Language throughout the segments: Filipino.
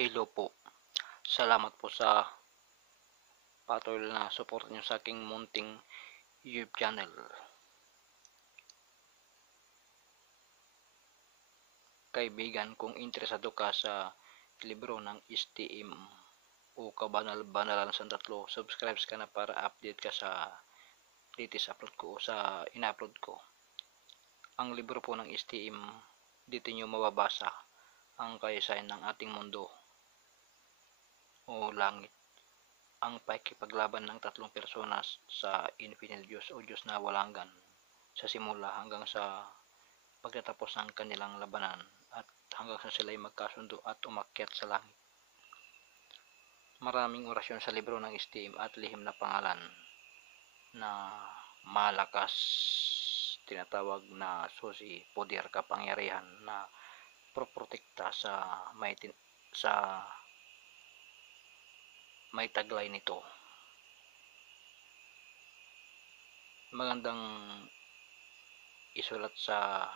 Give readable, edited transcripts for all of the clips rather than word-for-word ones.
Hello po. Salamat po sa patuloy na support nyo sa aking munting YouTube channel. Kaibigan, kung interesado ka sa libro ng STM o Kabanal-Banalan sa Tatlo, subscribe ka na para update ka sa latest upload ko o sa in-upload ko. Ang libro po ng STM, dito nyo mababasa ang kasaysayan ng ating mundo o langit, ang pakikipaglaban ng tatlong personas sa Infinite Diyos o Diyos na walang hanggan sa simula hanggang sa pagtatapos ng kanilang labanan at hanggang sa sila'y magkasundo at umakyat sa langit. Maraming orasyon sa libro ng STM at lihim na pangalan na malakas, tinatawag na susi, poder, kapangyarihan na proprotekta sa may taglay nito. Magandang isulat sa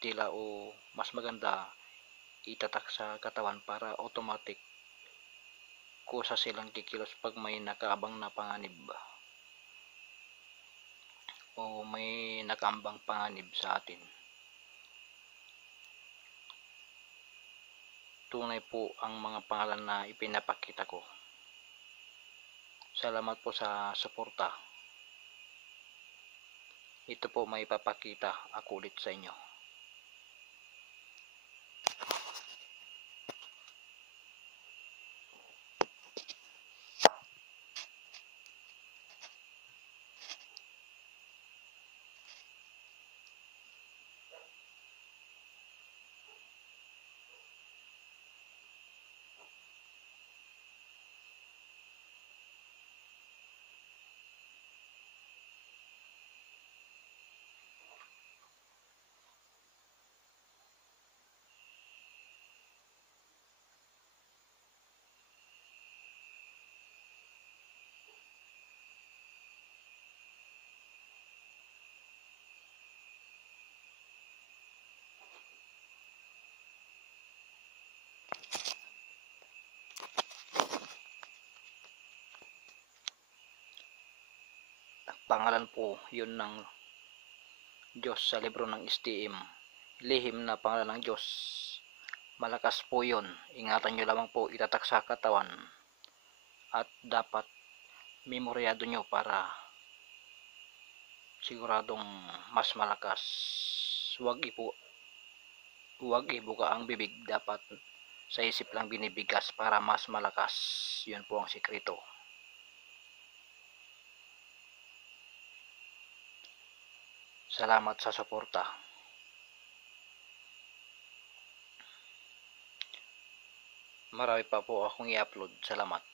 tila o mas maganda itatak sa katawan para automatic kusa silang kikilos pag may nakaabang na panganib o may nakaambang panganib sa atin. Tunay po ang mga pangalan na ipinapakita ko. Salamat po sa suporta. Ito po may papakita ako ulit sa inyo. Pangalan po yun ng Diyos sa libro ng STM. Lihim na pangalan ng Diyos. Malakas po yun. Ingatan nyo lamang po itatak sa katawan. At dapat memoryado nyo para siguradong mas malakas. Huwag ibuka ang bibig. Dapat sa isip lang binibigas para mas malakas. Yun po ang sikreto. Salamat sa suporta. Marami pa po akong i-upload. Salamat.